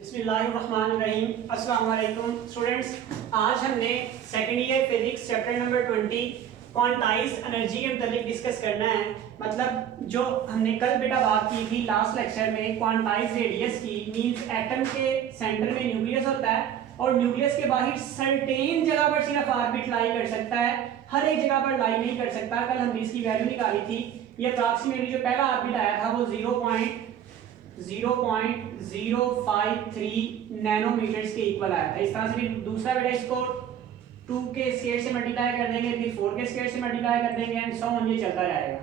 बिस्मिल्लाहिर्रहमानिर्रहीम। अस्सलाम वालेकुम स्टूडेंट्स, आज हमने second year physics chapter number 20 quantized energy के मतलब डिस्कस करना है। मतलब जो हमने कल बेटा बात की थी लास्ट लेक्चर में क्वांटाइज्ड रेडियस की, मींस एटम के सेंटर में न्यूक्लियस होता है और न्यूक्लियस के बाहर सर्टेन जगह पर सिर्फ ऑर्बिट लाई कर सकता है, हर एक जगह पर लाई नहीं कर सकता। कल हमने इसकी वैल्यू निकाली थी। ये अप्रॉक्सीमेटली जो पहला ऑर्बिट आया था वो 0.053 नैनोमीटर्स के इक्वल आया था। इस तरह से भी दूसरा बेटा इसको 2 के स्केयर से मल्टीप्लाई कर देंगे, फिर 4 के स्केयर से मल्टीप्लाई कर देंगे एंड सो ऑन, ये चलता रहेगा।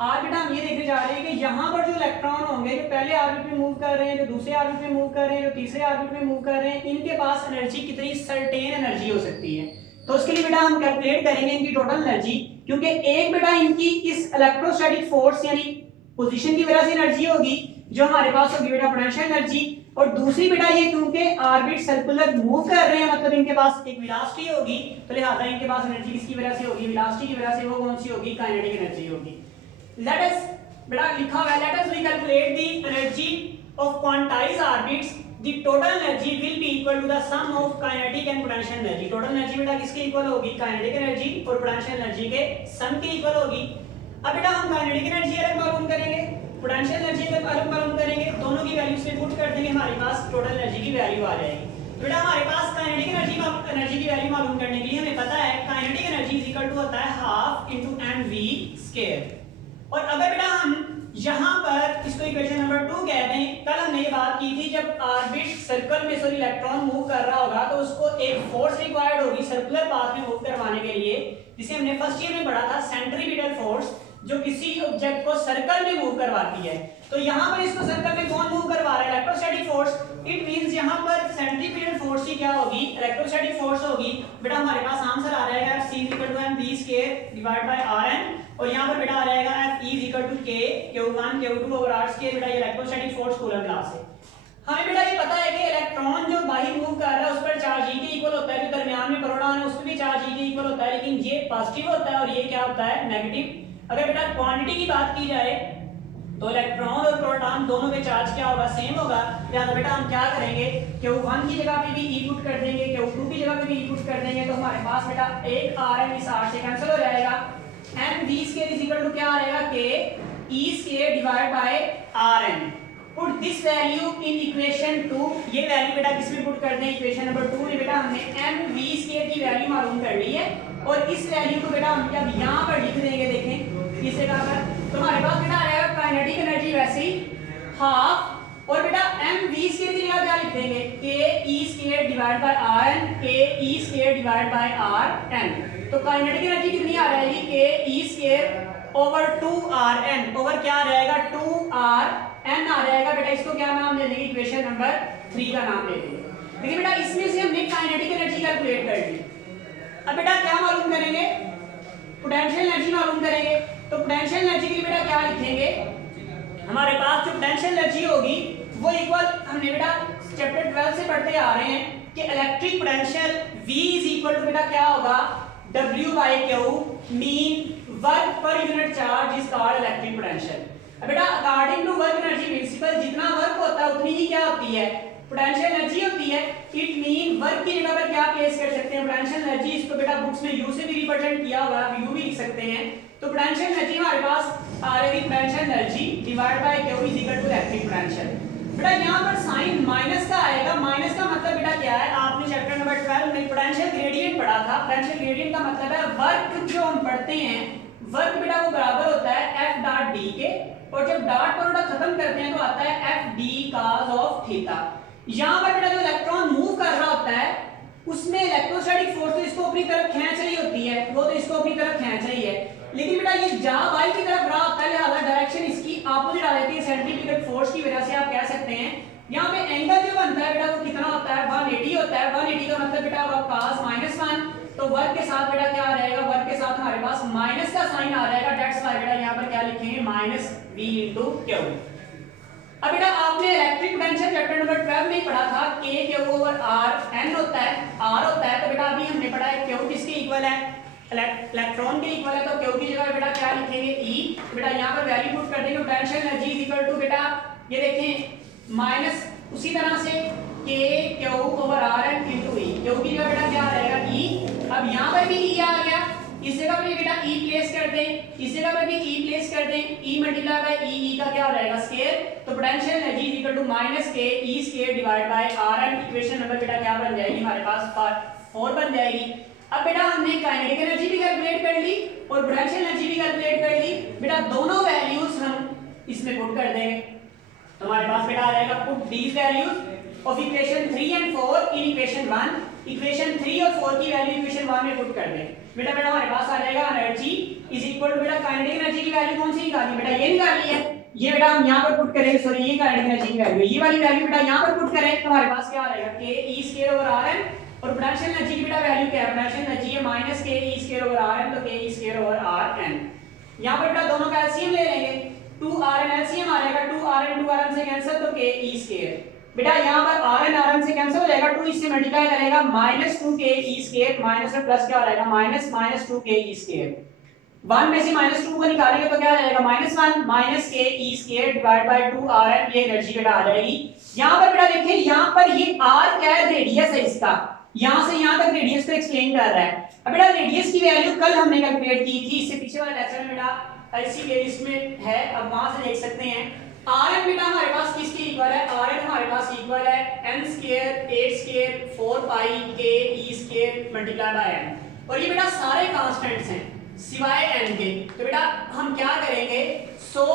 आज बेटा हम ये देखने जा रहे हैं कि यहाँ पर जो इलेक्ट्रॉन होंगे जो पहले ऑर्बिट में मूव कर रहे हैं, जो दूसरे ऑर्बिट में मूव कर रहे हैं, जो तीसरे ऑर्बिट में मूव कर रहे हैं, इनके पास एनर्जी कितनी सर्टेन एनर्जी हो सकती है। तो उसके लिए बेटा हम कैलकुलेट करेंगे इनकी टोटल एनर्जी, क्योंकि एक बेटा इनकी इस इलेक्ट्रोस्टैटिक फोर्स यानी पोजीशन की वजह से एनर्जी होगी जो हमारे पास होगी बेटा पोटेंशियल एनर्जी, और दूसरी बेटा ये क्योंकि ऑर्बिट सर्कुलर मूव कर रहे हैं मतलब इनके पास एक वेलोसिटी होगी, तो लिहाजा इनके पास एनर्जी किसकी वजह से होगी, वेलोसिटी की वजह से। वो कौन सी होगी, काइनेटिक एनर्जी होगी। लेट अस बेटा लिखा हुआ है, let us calculate the energy of quantized orbits, the total energy will be equal to the sum of kinetic and potential energy. Total energy बेटा किसके इक्वल होगी, काइनेटिक एनर्जी और potential energy के sum के इक्वल होगी। अब बेटा हम काइनेटिक एनर्जी अलग मालूम करेंगे, पोटेंशियल एनर्जी अलग मालूम करेंगे, दोनों की वैल्यूज में पुट कर देंगे, हमारे पास टोटल एनर्जी की वैल्यू आ जाएगी। तो बेटा हमारे पास काइनेटिक एनर्जी की वैल्यू मालूम करने के लिए हमें पता है kinetic energy is equal to होता है हाफ इनटू mv स्क्वायर। और अगर बेटा हम यहाँ पर इसको इक्वेशन नंबर 2 कहते हैं, कल हमने ये बात की थी जब ऑर्बिट सर्कल में सॉरी इलेक्ट्रॉन मूव कर रहा होगा तो उसको एक फोर्स रिक्वायर्ड होगी सर्कुलर पाथ में मूव करवाने के लिए, जिसे हमने फर्स्ट ईयर में पढ़ा था सेंट्रीपिटल फोर्स, जो किसी ऑब्जेक्ट को सर्कल में मूव करवाती है। तो यहाँ पर इसको सर्कल में कौन मूव करवा रहा है, इलेक्ट्रोस्टैटिक फोर्स। इट मींस यहाँ पर सेंट्रीपिटल फोर्स की क्या होगी, इलेक्ट्रोस्टैटिक फोर्स होगी। बेटा हमारे पास आंसर आ जाएगा F c = mv square divide by Rn, और यहाँ पर बेटा आ जाएगा F e = k q1 q2 over r square. बेटा ये इलेक्ट्रोस्टैटिक फोर्स कूलर लॉ से हमें बेटा ये पता है कि इलेक्ट्रॉन जो बाहर मूव कर रहा है उस पर चार्ज e के इक्वल होता है, जो दरमियान में प्रोटॉन है उस पर भी चार्ज e के इक्वल होता है, लेकिन ये पॉजिटिव होता है और ये क्या होता है, नेगेटिव। अगर बेटा क्वांटिटी की बात की जाए तो इलेक्ट्रॉन और प्रोटॉन दोनों के चार्ज क्या होगा, सेम होगा। लिहाजा बेटा हम क्या करेंगे, Q1 की जगह पे भी E पुट कर देंगे, Q2 की जगह पे भी E पुट कर देंगे, तो हमारे पास बेटा एक Rn इस R से कैंसिल हो जाएगा। mv square is equal to क्या आ जाएगा, k E square divide by Rn। Put this value in equation 2। ये वैल्यू बेटा किसमें पुट कर दें, इक्वेशन नंबर 2 में। बेटा हमने mv स्क्वायर की वैल्यू मालूम करनी है और इस वैल्यू को बेटा हम क्या यहां पर लिख देंगे, देखें किस जगह पर, तो हमारे पास बेटा आएगा काइनेटिक एनर्जी वैसे ही हाफ, और बेटा mv स्क्वायर की जगह क्या लिख देंगे, k e square divide by Rn, k e square divide by Rn। तो काइनेटिक एनर्जी कितनी आ जाएगी, k e square over 2Rn, over क्या आ जाएगा 2Rn आ जाएगा। बेटा इसको क्या नाम दे देंगे, इक्वेशन नंबर 3 का नाम दे देंगे। देखिए बेटा इसमें से हमने काइनेटिक एनर्जी कैलकुलेट कर ली। अब बेटा क्या मालूम करेंगे, पोटेंशियल एनर्जी मालूम करेंगे। तो पोटेंशियल एनर्जी के लिए बेटा क्या लिखेंगे, हमारे पास जो पोटेंशियल एनर्जी होगी वो इक्वल, हमने बेटा चैप्टर 12 से पढ़ते आ रहे हैं कि electric potential V is equal to बेटा क्या होगा, W by Q, mean work per unit charge is called electric potential. अब बेटा according to work energy principle जितना वर्क होता है उतनी ही क्या होती है, पोटेंशियल एनर्जी होती है। इट मीन वर्क की जगह पर क्या प्लेस कर सकते हैं, पोटेंशियल एनर्जी। इसको बेटा बुक्स में U से भी रिप्रेजेंट किया हुआ है, U भी लिख सकते हैं। तो पोटेंशियल एनर्जी हमारे पास आ रही potential energy divide by Q is equal to electric potential. बेटा यहाँ पर साइन माइनस का आएगा, माइनस का मतलब बेटा क्या है, आपने चैप्टर नंबर 12 में पोटेंशियल ग्रेडियंट पढ़ा था। पोटेंशियल ग्रेडियंट का मतलब है वर्क जो हम पढ़ते हैं, वर्क बेटा वो बराबर होता है F डॉट D के, और जब डॉट पर बेटा खत्म करते हैं तो आता है FD cos ऑफ थीटा। यहाँ पर बेटा जो इलेक्ट्रॉन मूव कर रहा होता है उसमें इलेक्ट्रोस्टैटिक फोर्स तो इसको अपनी तरफ खींच रही होती है, वो तो इसको अपनी तरफ खींच रही है, लेकिन बेटा ये जा y की तरफ रहा होता है, लिहाजा डायरेक्शन इसकी ऑपोजिट आ जाती है सेंट्रीपिटल फोर्स की वजह से। आप कह सकते हैं यहाँ पे एंगल जो बनता है बेटा वो कितना होता है, 180 होता है। 180 का मतलब बेटा होगा cos -1, तो वर्क के साथ बेटा क्या आ जाएगा, वर्क के साथ हमारे पास माइनस का साइन आ जाएगा। दैट्स व्हाई बेटा यहाँ पर क्या लिखेंगे, -v * q। अब बेटा आपने इलेक्ट्रिक पोटेंशियल चैप्टर नंबर 12 में पढ़ा था k q over r n होता है, r होता है। तो बेटा अभी हमने पढ़ा है q किसके इक्वल है, इलेक्ट्रॉन के इक्वल है, तो q की जगह बेटा क्या लिखेंगे, e। बेटा यहाँ पर वैल्यू पुट कर देंगे, potential energy is equal to बेटा ये देखें उसी तरह से k q over r n into e, q की जगह बेटा क्या रहेगा ई, अब यहाँ पर भी ई आ गया, इस जगह पे बेटा ई प्लेस कर दें, इस जगह पे भी ई प्लेस कर दें, ई मल्टीप्लाई बाय ई का क्या हो जाएगा स्क्वायर, तो potential energy is equal to minus K E square divide by R N, equation number बेटा क्या बन जाएगी हमारे पास 4 बन जाएगी। अब बेटा हमने काइनेटिक एनर्जी भी कैलकुलेट कर ली और पोटेंशियल एनर्जी भी कैलकुलेट कर ली, बेटा दोनों वैल्यूज हम इसमें पुट कर देंगे, तो हमारे पास बेटा आ जाएगा put these values of equation 3 and 4 in equation 1, equation 3 और 4 की वैल्यू इक्वेशन 1 में पुट कर दें, बेटा हमारे पास आ जाएगा एनर्जी इज इक्वल टू बेटा काइनेटिक एनर्जी की वैल्यू कौन सी निकाली, बेटा ये निकाली है, ये बेटा हम यहां पर पुट करेंगे, सॉरी ये काइनेटिक एनर्जी की वैल्यू, ये वाली वैल्यू बेटा यहां पर पुट करें तो हमारे पास क्या आ जाएगा के E square over r N, और पोटेंशियल एनर्जी की बेटा वैल्यू क्या है, पोटेंशियल एनर्जी है minus K E square over r N, तो के E square over r N, यहां पर बेटा दोनों का एलसीएम ले लेंगे, 2rn एलसीएम आ जाएगा, 2rn से कैंसिल तो के ई स्क्वायर, बेटा यहां पर rn से कैंसिल हो जाएगा, 2 इससे मल्टीप्लाई करेगा -2 के ई स्क्वायर, माइनस और प्लस क्या हो जाएगा -2 के ई स्क्वायर, 1 में से -2 को निकालेंगे तो क्या आ जाएगा -1 minus K E square divide bye 2rn, ये एनर्जी बेटा आ जाएगी। यहां पर बेटा देखिए यहां पर ये r क्या है, रेडियस है इसका, यहां से यहां तक रेडियस को एक्सप्लेन कर रहा है। अब बेटा रेडियस की वैल्यू कल हमने कैलकुलेट की थी, इससे पीछे वाले लेक्चर में बेटा ऐसी प्लेलिस्ट में है, अब वहां से देख सकते हैं। Rn बेटा हमारे पास किसके इक्वल है, Rn हमारे पास इक्वल है n स्क्वायर 8 स्क्वायर 4 पाई के E square multiply bye n, और ये बेटा सारे कांस्टेंट्स हैं सिवाय n के, तो बेटा हम क्या करेंगे, सो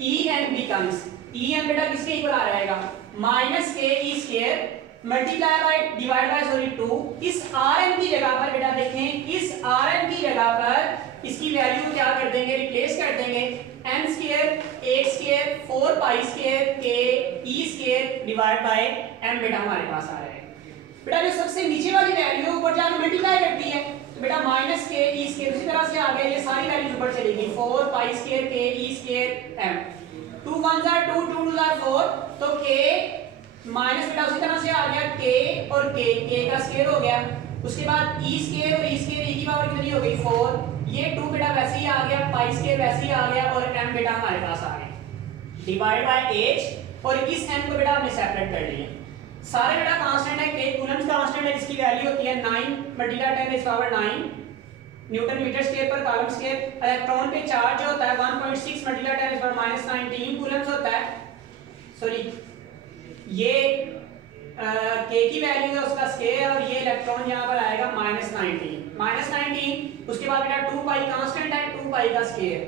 En बिकम्स, En बेटा किसके इक्वल आ जाएगा minus K E square multiply by divide by sorry 2, इस Rn की जगह पर बेटा देखें, इस Rn की जगह पर इसकी वैल्यू क्या कर देंगे, रिप्लेस कर देंगे, n square 8 square 4 pi square के E square divide bye m बेटा हमारे पास आ रहा है। बेटा जो सबसे नीचे वाली वैल्यू ऊपर जाके मल्टीप्लाई करती है, तो बेटा माइनस के ई स्क्वायर उसी तरह से आगे ये सारी वैल्यूज ऊपर चलेगी, 4 पाई स्क्वायर के E square m, 2 1 are 2 2 2 are 4, तो k माइनस बेटा उसी तरह से आ गया k और k का स्क्वायर हो गया, उसके बाद e स्क्वायर और e स्क्वायर e की पावर कितनी हो गई 4, ये 2 बेटा वैसे ही आ गया, पाई स्क्वायर वैसे ही आ गया, और m बेटा हमारे पास आ गया डिवाइड बाय h, और इस m को बेटा हमने सेपरेट कर लिया, सारे बेटा कांस्टेंट है, k कूलम्ब कांस्टेंट है जिसकी वैल्यू होती है 9 multiply 10 is power 9 newton metre square per coulomb square, electron पे चार्ज जो होता है 1.6 मल्टीप्लाई 10 इज पावर -19 कूलम्ब होता है, सॉरी ये k की वैल्यू है उसका स्क्वायर, और ये इलेक्ट्रॉन यहां पर आएगा -19, उसके बाद बेटा 2 पाई कांस्टेंट है, 2 पाई का स्क्वायर,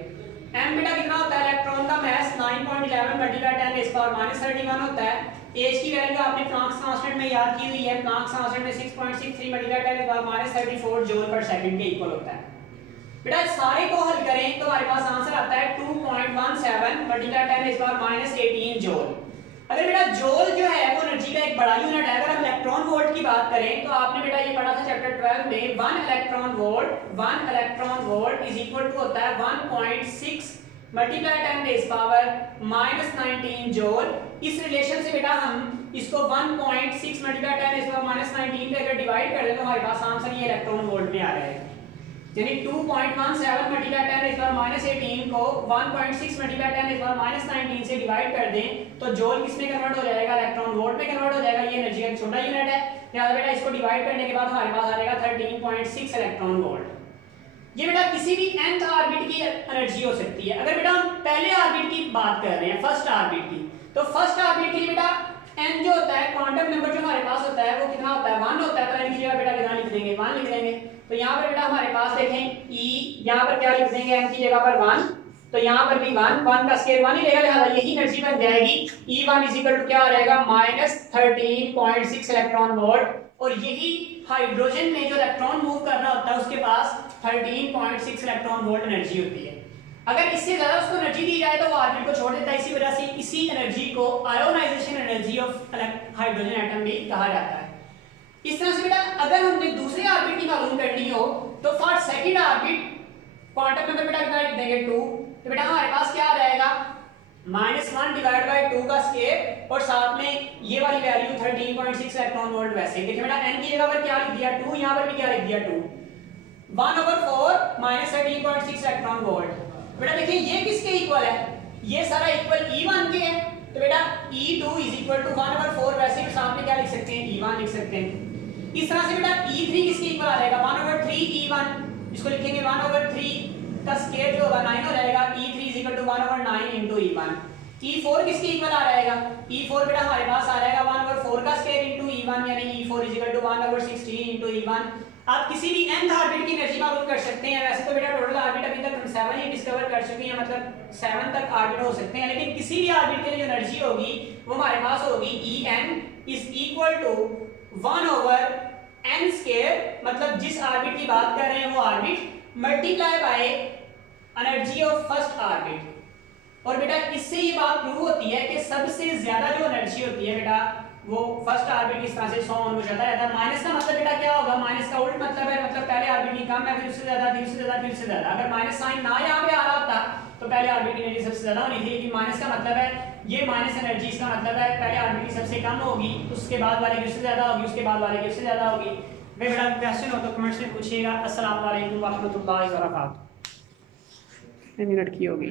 m बेटा कितना होता है, इलेक्ट्रॉन का मास 9.11 मल्टीप्लाई 10 इज पावर -31 होता है, h की वैल्यू आपने प्लैंक्स कांस्टेंट में याद की हुई है, प्लैंक्स कांस्टेंट में 6.63 मल्टीप्लाई 10 इज पावर -34 जूल पर सेकंड के इक्वल होता है। बेटा सारे को हल करें तो हमारे पास आंसर आता है 2.17 मल्टीप्लाई 10 इज पावर -18 जूल। अगर बेटा जूल जो है वो एनर्जी का एक बड़ा यूनिट है, अगर हम इलेक्ट्रॉन वोल्ट की बात करें तो आपने बेटा ये पढ़ा था चैप्टर 12 में, 1 electron volt is equal to होता है 1.6 मल्टीप्लाई 10 रेज़ पावर -19 जूल। इस रिलेशन से बेटा हम इसको 1.6 मल्टीप्लाई 10 रेज़ पावर -19 पे अगर डिवाइड कर दें तो हमारे पास आंसर ये इलेक्ट्रॉन वोल्ट में आ जाएगा, यानी 2.17 मल्टीप्लाई 10 रेज़ पावर -18 को 1.6 मल्टीप्लाई 10 रेज़ पावर -19 से डिवाइड कर दें तो जूल किस में कन्वर्ट हो जाएगा, इलेक्ट्रॉन वोल्ट में कन्वर्ट हो जाएगा, ये एनर्जी का छोटा यूनिट है, लिहाजा बेटा इसको डिवाइड करने के बाद हमारे पास आ जाएगा 13.6 इलेक्ट्रॉन वोल्ट। ये बेटा किसी भी nth ऑर्बिट की एनर्जी हो सकती है। अगर बेटा हम पहले ऑर्बिट की बात कर रहे हैं, फर्स्ट ऑर्बिट की, तो फर्स्ट ऑर्बिट के लिए बेटा n जो होता है क्वांटम नंबर जो हमारे पास होता है वो कितना होता है 1 होता है, तो n की जगह बेटा कितना लिख देंगे 1 लिख देंगे, तो यहाँ पर बेटा हमारे पास देखें e, यहाँ पर क्या लिख देंगे n की जगह पर 1, तो यहाँ पर भी 1 का स्क्वायर 1 ही रहेगा, लिहाजा यही एनर्जी बन जाएगी E1 इज इक्वल टू क्या आ जाएगा -13.6 इलेक्ट्रॉन वोल्ट, और यही हाइड्रोजन में जो इलेक्ट्रॉन मूव कर रहा होता है उसके पास 13.6 इलेक्ट्रॉन वोल्ट एनर्जी होती है। अगर इससे ज्यादा उसको एनर्जी दी जाए तो वो ऑर्बिट को छोड़ देता है, इसी वजह से इसी एनर्जी को ionization energy of hydrogen atom भी कहा जाता है। इस तरह से बेटा अगर हमने दूसरे ऑर्बिट की मालूम करनी हो तो for second orbit quantum number बेटा कितना लिख देंगे 2, तो बेटा हमारे पास क्या आ जाएगा -1 डिवाइड बाय 2 का स्क्वायर, और साथ में ये वाली वैल्यू 13.6 इलेक्ट्रॉन वोल्ट। वैसे देखिए बेटा n की जगह पर क्या लिख दिया 2, यहाँ पर भी क्या लिख दिया 2, 1/4 -13.6 इलेक्ट्रॉन वोल्ट। बेटा देखिए ये किसके इक्वल है, ये सारा इक्वल E1 के है, तो बेटा E2 इज इक्वल टू 1/4 पे क्या लिख सकते हैं, E1 लिख सकते हैं। इस तरह से बेटा E3 किसके इक्वल आ जाएगा, 1/3 E1, इसको लिखेंगे 1/3 का स्क्वायर जो होगा 9 हो जाएगा, E3 is equal to 1/9 into E1। E4 किसके इक्वल आ जाएगा, E4 बेटा हमारे पास आ जाएगा 1/4 का स्क्वायर इनटू E1, यानी E4 is equal to 1/16 into E1। आप किसी भी nth ऑर्बिट की एनर्जी मालूम कर सकते हैं। वैसे तो बेटा टोटल ऑर्बिट अभी तक हम 7 ही डिस्कवर कर चुके हैं, मतलब 7 तक ऑर्बिट हो सकते हैं, लेकिन किसी भी ऑर्बिट के लिए जो एनर्जी होगी वो हमारे पास होगी En is equal to 1/n square, मतलब जिस ऑर्बिट की बात कर रहे हैं वो orbit multiply by energy of first orbit. और बेटा इससे ये बात प्रूव होती है कि सबसे ज्यादा जो एनर्जी होती है बेटा वो फर्स्ट ऑर्बिट इस तरह से 100 ऑन हो जाता है। माइनस का मतलब बेटा क्या होगा, माइनस का उल्ट मतलब है, मतलब पहले ऑर्बिट की कम है, फिर उससे ज्यादा, फिर उससे ज्यादा, फिर उससे ज्यादा। अगर माइनस साइन ना यहाँ पे आ रहा होता तो पहले ऑर्बिट की एनर्जी सबसे ज्यादा होनी थी, लेकिन माइनस का मतलब है ये माइनस एनर्जी, इसका मतलब है पहले ऑर्बिट की सबसे कम होगी, उसके बाद वाले की उससे ज्यादा होगी, उसके बाद वाले की उससे ज्यादा होगी। वे बेटा क्वेश्चन हो तो कमेंट्स में पूछिएगा। अस्सलाम वालेकुम व रहमतुल्लाहि व बरकातहू। मिनट की होगी।